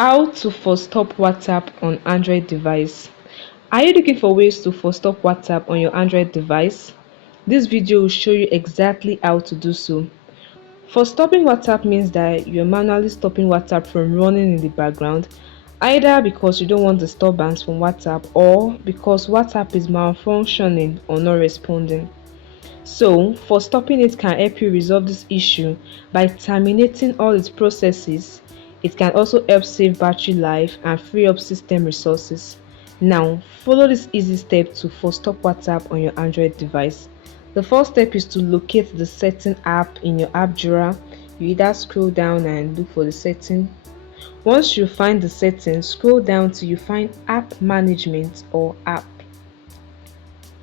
How to force stop WhatsApp on Android device. Are you looking for ways to force stop WhatsApp on your Android device? This video will show you exactly how to do so. For stopping WhatsApp means that you're manually stopping WhatsApp from running in the background, either because you don't want disturbance from WhatsApp or because WhatsApp is malfunctioning or not responding. So, for stopping it can help you resolve this issue by terminating all its processes. It can also help save battery life and free up system resources. Now, follow this easy step to force stop WhatsApp on your Android device. The first step is to locate the setting app in your app drawer. You either scroll down and look for the setting. Once you find the setting, scroll down till you find app management or app.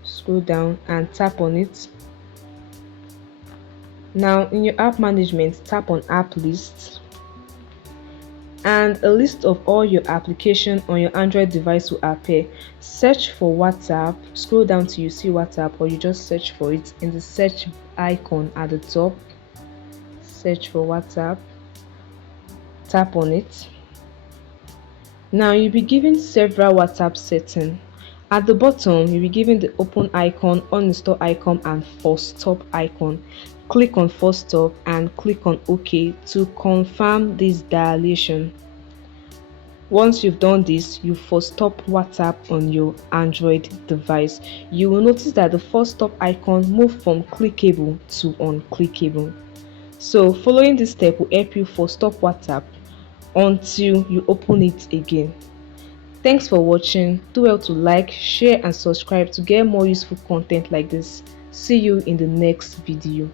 Scroll down and tap on it. Now in your app management, tap on app list and a list of all your applications on your Android device will appear. Search for WhatsApp, scroll down till you see WhatsApp, or you just search for it in the search icon at the top. Search for WhatsApp, tap on it. Now you'll be given several WhatsApp settings. At the bottom, you'll be given the open icon, uninstall icon and force stop icon. Click on force stop and click on OK to confirm this dilation. Once you've done this, you force stop WhatsApp on your Android device. You will notice that the force stop icon moved from clickable to unclickable. So following this step will help you force stop WhatsApp until you open it again. Thanks for watching. Do well to like, share and subscribe to get more useful content like this. See you in the next video.